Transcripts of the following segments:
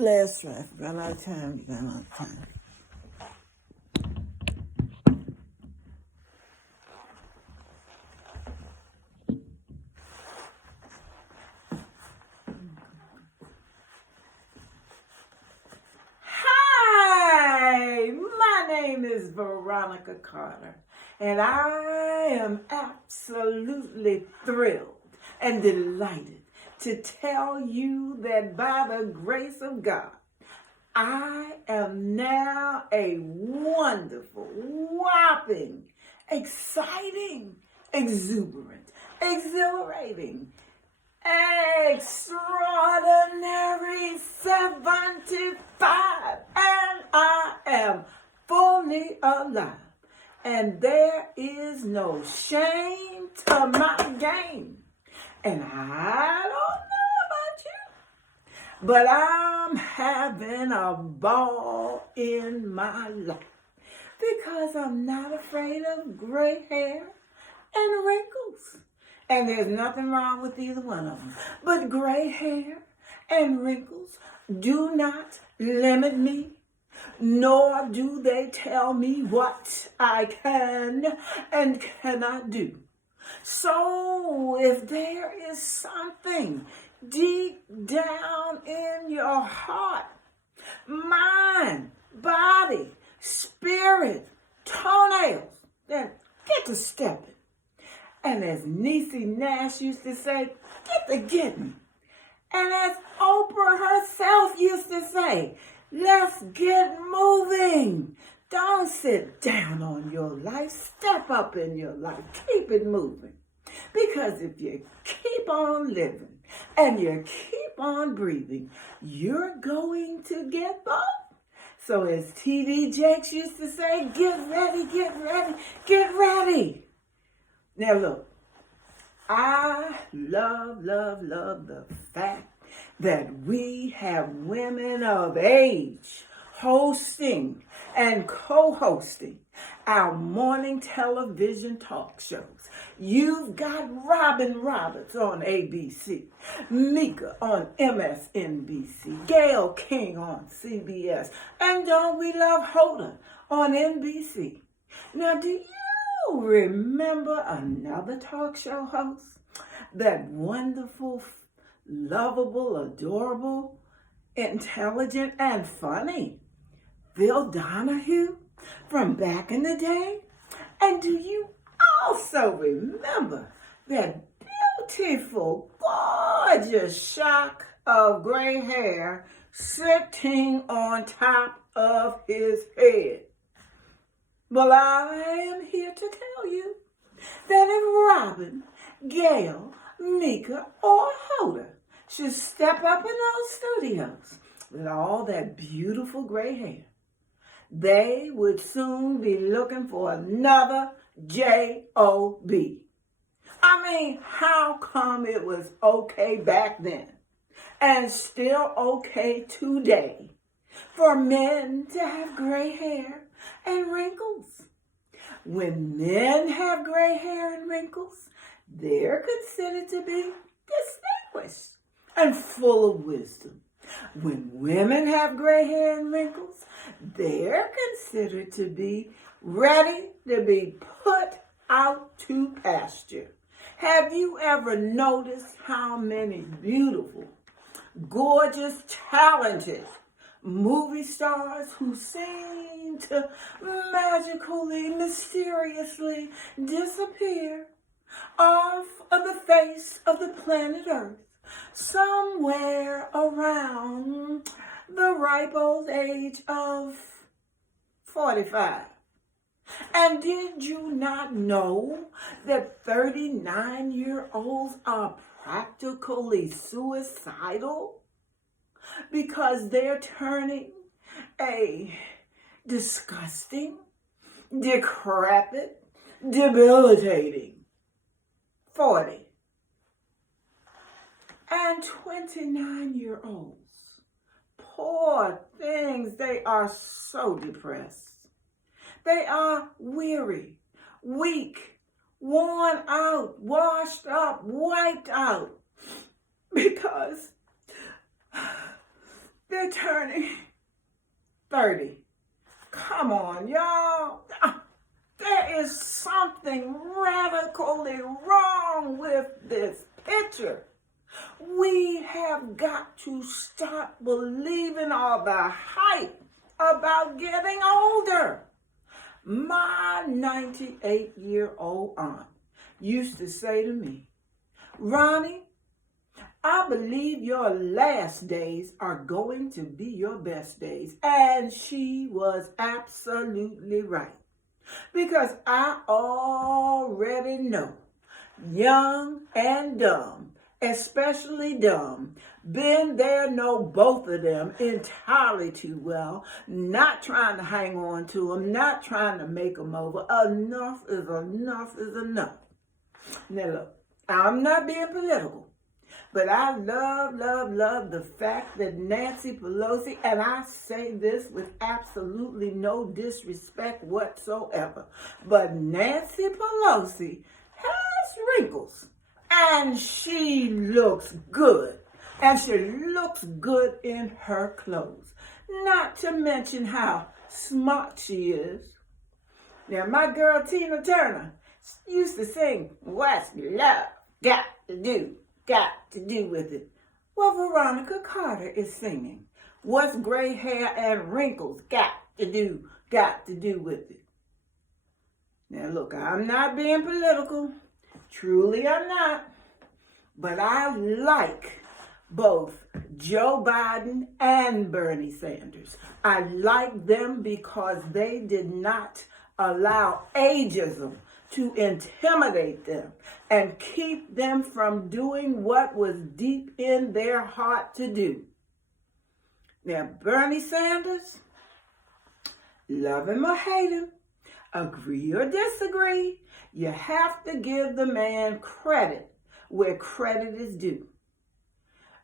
Last try. Run out of time. Run out of time. Hi, my name is Veronica Carter, and I am absolutely thrilled and delighted to tell you that by the grace of God, I am now a wonderful, whopping, exciting, exuberant, exhilarating, extraordinary 75, and I am fully alive. And there is no shame to my game. And I don't know about you, but I'm having a ball in my life because I'm not afraid of gray hair and wrinkles. And there's nothing wrong with either one of them. But gray hair and wrinkles do not limit me, nor do they tell me what I can and cannot do. So if there is something deep down in your heart, mind, body, spirit, toenails, then get to stepping. And as Niecy Nash used to say, get to getting. And as Oprah herself used to say, let's get moving. Don't sit down on your life. Step up in your life. Keep it moving. Because if you keep on living and you keep on breathing, you're going to get both. So as T.D. Jakes used to say, get ready, get ready, get ready. Now look, I love the fact that we have women of age hosting and co-hosting our morning television talk shows. You've got Robin Roberts on ABC, Mika on MSNBC, Gayle King on CBS, and don't we love Hoda on NBC. Now, do you remember another talk show host? That wonderful, lovable, adorable, intelligent, and funny Phil Donahue from back in the day? And do you also remember that beautiful, gorgeous shock of gray hair sitting on top of his head? Well, I am here to tell you that if Robin, Gayle, Mika, or Hoda should step up in those studios with all that beautiful gray hair, they would soon be looking for another J.O.B. I mean, how come it was okay back then and still okay today for men to have gray hair and wrinkles? When men have gray hair and wrinkles, they're considered to be distinguished and full of wisdom. When women have gray hair and wrinkles, they're considered to be ready to be put out to pasture. Have you ever noticed how many beautiful, gorgeous, talented movie stars who seem to magically, mysteriously disappear off of the face of the planet Earth somewhere around the ripe old age of 45? And did you not know that 39-year-olds are practically suicidal because they're turning a disgusting, decrepit, debilitating 40? And 29-year-olds, poor things, they are so depressed. They are weary, weak, worn out, washed up, wiped out, because they're They're turning 30. Come on, y'all. There is something radically wrong with this picture. We have got to stop believing all the hype about getting older. My 98-year-old aunt used to say to me, Ronnie, I believe your last days are going to be your best days. And she was absolutely right. Because I already know, young and dumb, especially dumb, been there, know both of them entirely too well, not trying to hang on to them, not trying to make them over. Enough is enough is enough. Now look, I'm not being political, but I love the fact that Nancy Pelosi, and I say this with absolutely no disrespect whatsoever, but Nancy Pelosi has wrinkles. And she looks good. And she looks good in her clothes. Not to mention how smart she is. Now, my girl Tina Turner used to sing, what's love got to do with it? Well, Veronica Carter is singing, what's gray hair and wrinkles got to do with it? Now, look, I'm not being political. Truly, I'm not. But I like both Joe Biden and Bernie Sanders. I like them because they did not allow ageism to intimidate them and keep them from doing what was deep in their heart to do. Now, Bernie Sanders, love him or hate him, agree or disagree, you have to give the man credit where credit is due.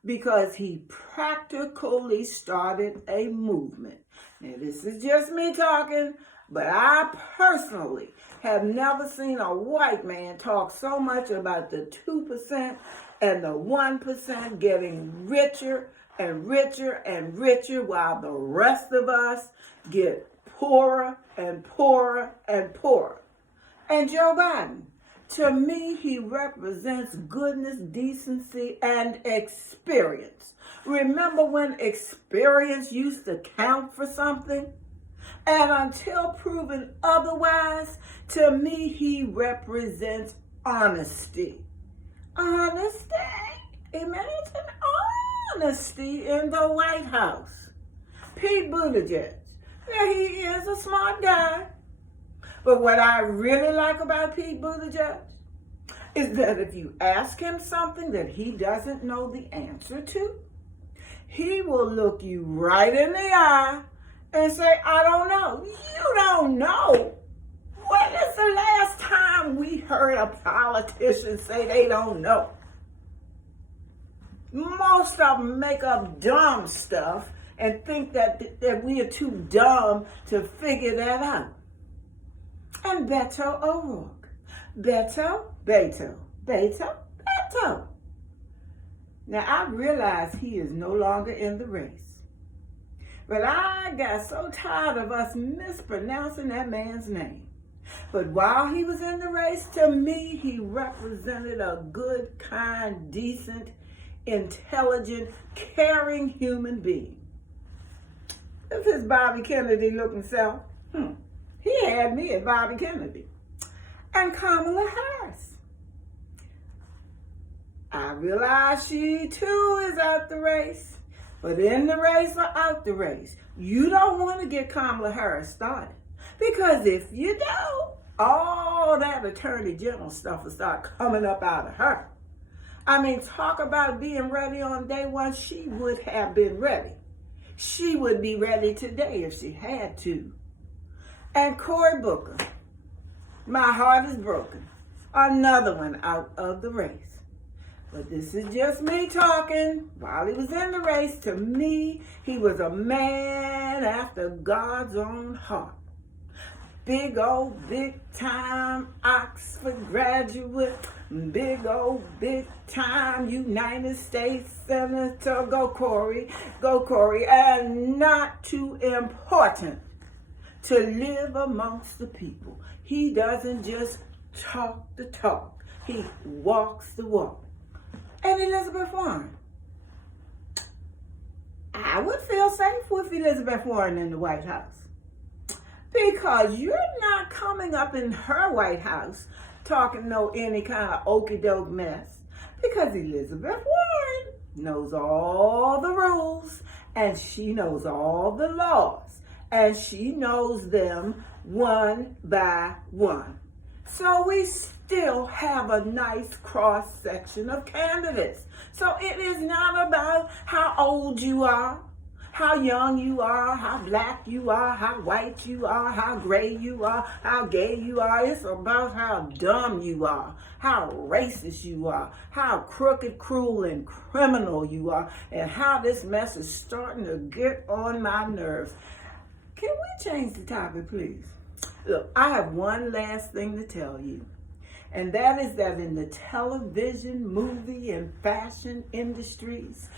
Because he practically started a movement. Now, this is just me talking, but I personally have never seen a white man talk so much about the 2% and the 1% getting richer and richer and richer while the rest of us get poorer and poorer and poorer. And Joe Biden, to me, he represents goodness, decency, and experience. Remember when experience used to count for something? And until proven otherwise, to me, he represents honesty. Honesty? Imagine honesty in the White House. Pete Buttigieg. Now, he is a smart guy. But what I really like about Pete Buttigieg is that if you ask him something that he doesn't know the answer to, he will look you right in the eye and say, I don't know. You don't know. When is the last time we heard a politician say they don't know? Most of them make up dumb stuff and think that we are too dumb to figure that out. And Beto O'Rourke. Beto. Now, I realize he is no longer in the race. But I got so tired of us mispronouncing that man's name. But while he was in the race, to me, he represented a good, kind, decent, intelligent, caring human being. This is Bobby Kennedy looking self. He had me at Bobby Kennedy. And Kamala Harris. I realize she too is out the race. But in the race or out the race, you don't want to get Kamala Harris started. Because if you do, all that attorney general stuff will start coming up out of her. I mean, talk about being ready on day one. She would have been ready. She would be ready today if she had to. And Cory Booker, my heart is broken. Another one out of the race. But this is just me talking. While he was in the race, to me, he was a man after God's own heart. big old big time Oxford graduate, big old big time United States Senator, go Corey, and not too important to live amongst the people. He doesn't just talk the talk, he walks the walk. And Elizabeth Warren, I would feel safe with Elizabeth Warren in the White House, because you're not coming up in her White House talking any kind of okey-doke mess, because Elizabeth Warren knows all the rules, and she knows all the laws, and she knows them one by one. So we still have a nice cross-section of candidates. So it is not about how old you are, how young you are, how black you are, how white you are, how gray you are, how gay you are. It's about how dumb you are, how racist you are, how crooked, cruel, and criminal you are, and how this mess is starting to get on my nerves. Can we change the topic, please? Look, I have one last thing to tell you, and that is that in the television, movie, and fashion industries,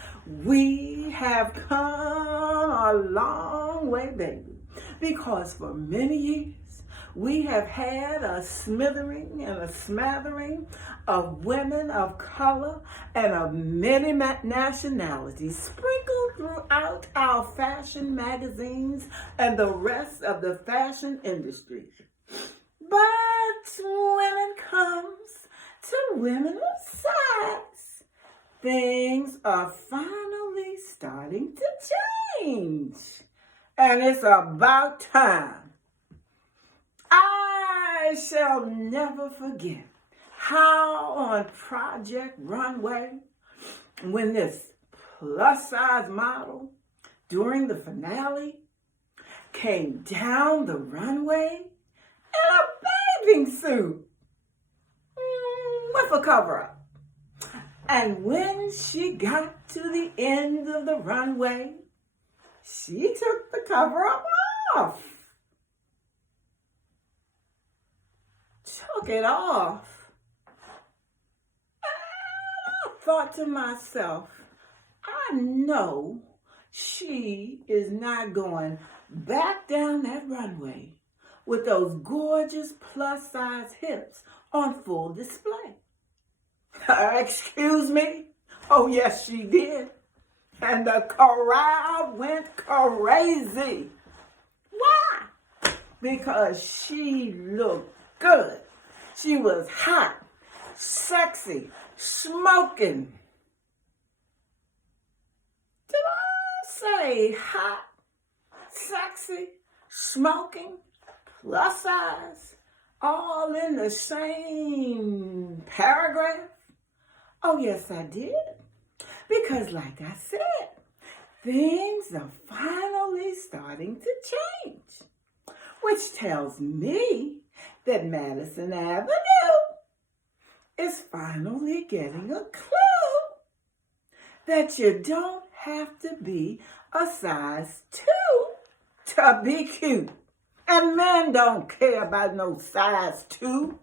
we have come a long way, baby, because for many years, we have had a smithering and a smattering of women of color and of many nationalities sprinkled throughout our fashion magazines and the rest of the fashion industry. But when it comes to women of size, things are finally starting to change. And it's about time. I shall never forget how on Project Runway, when this plus-size model during the finale came down the runway in a bathing suit with a cover-up. And when she got to the end of the runway, she took the cover-up off. Took it off. And I thought to myself, I know she is not going back down that runway with those gorgeous plus-size hips on full display. Excuse me? Oh, yes, she did. And the crowd went crazy. Why? Because she looked good. She was hot, sexy, smoking. Did I say hot, sexy, smoking, plus size, all in the same paragraph? Oh, yes, I did. Because like I said, things are finally starting to change, which tells me that Madison Avenue is finally getting a clue that you don't have to be a size 2 to be cute. And men don't care about no size 2.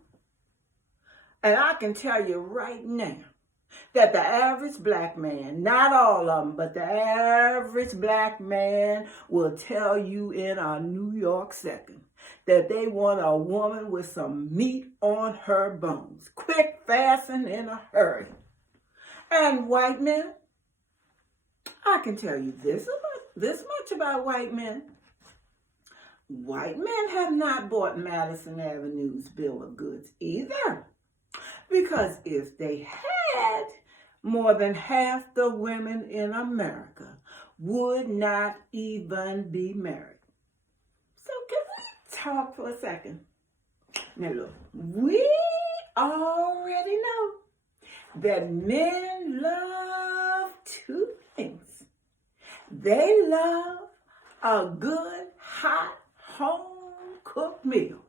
And I can tell you right now that the average black man, not all of them, but the average black man will tell you in a New York second that they want a woman with some meat on her bones, quick, fast, and in a hurry. And white men, I can tell you this much about white men. White men have not bought Madison Avenue's bill of goods either. Because if they had, more than half the women in America would not even be married. So can we talk for a second? Now look, we already know that men love 2 things. They love a good, hot, home-cooked meal.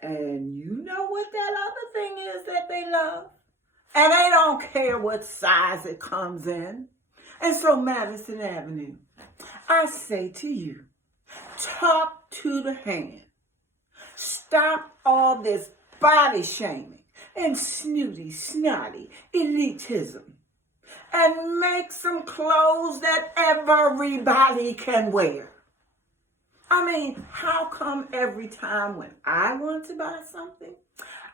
And you know what that other thing is that they love? And they don't care what size it comes in. And so Madison Avenue, I say to you, top talk to the hand. Stop all this body shaming and snooty, snotty elitism. And make some clothes that everybody can wear. I mean, how come every time when I want to buy something,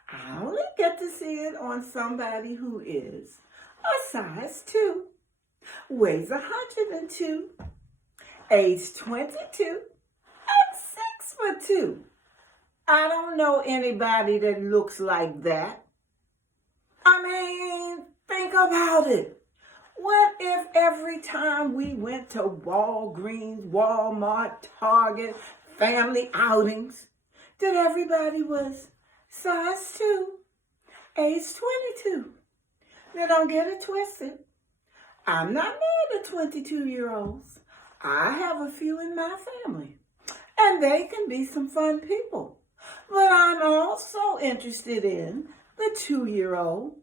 I only get to see it on somebody who is a size 2, weighs 102, age 22, and 6'2". I don't know anybody that looks like that. I mean, think about it. What if every time we went to Walgreens, Walmart, Target, family outings, that everybody was size 2, age 22? Now don't get it twisted. I'm not mad at 22-year-olds. I have a few in my family, and they can be some fun people. But I'm also interested in the 2-year-old,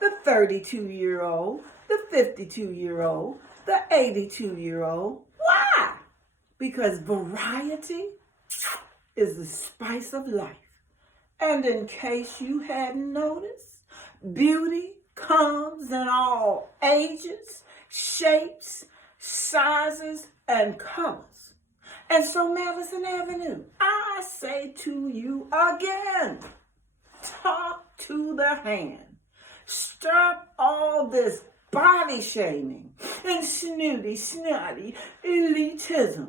the 32-year-old, the 52-year-old, the 82-year-old. Why? Because variety is the spice of life. And in case you hadn't noticed, beauty comes in all ages, shapes, sizes, and colors. And so, Madison Avenue, I say to you again, talk to the hand. Stop all this body shaming and snooty, snotty elitism.